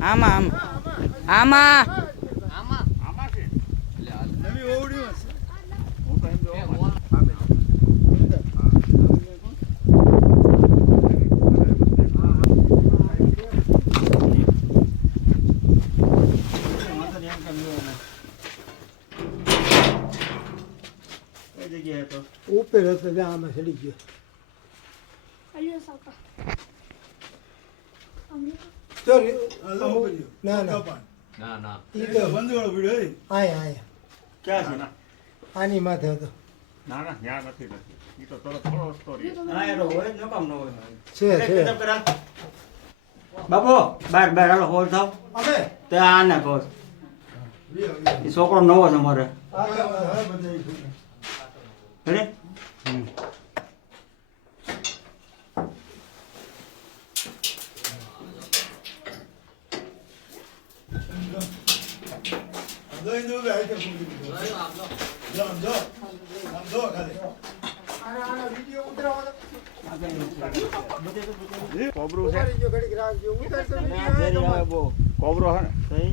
આમાં આમાં આમાં છે નવી ઓવડી હશે. હું તો એમ જો ઉપર હતો ત્યાં આમાં ચડી ગયો. ચાલ, ના ના ના ના ઈ તો બંધવાળો વિડિયો હે. આયા આયા ક્યાં છે આની માથે હતો. ના ના ન્યા નથી ઈ તો થોડો સ્ટોરી હા એનો હોય ન કામ ન હોય છે છે બાપો બાર બાર હાલો હોલ થાવ અમે તે આ ના કહો એ છોકરો નવો છે મારે આ બધા હેડે દોઈ દો ગાય કે પૂરી આપલો જો ખાલી આના વિડિયો ઉતરાવો તો કોબરું છે જો ઘડી રાખજો ઉતરતો કોબરો હે ને સહી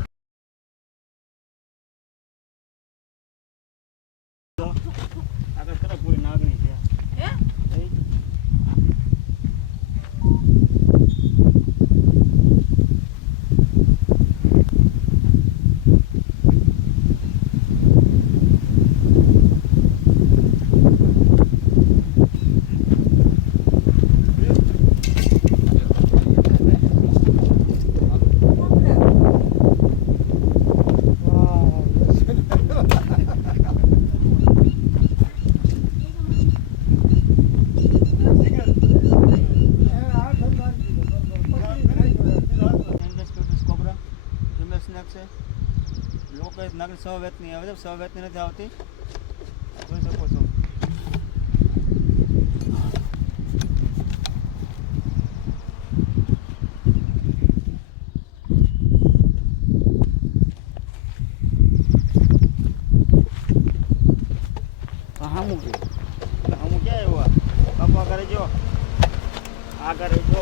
આગળ તરફ પૂરી નાગણી છે હે સહી લોકો નાગરી 100 વેતની આવે છે 100 વેતની નથી આવતી જોઈ શકો છો હામું ક્યાં આવ્યો બાપા ઘરે જો આ ઘરે જો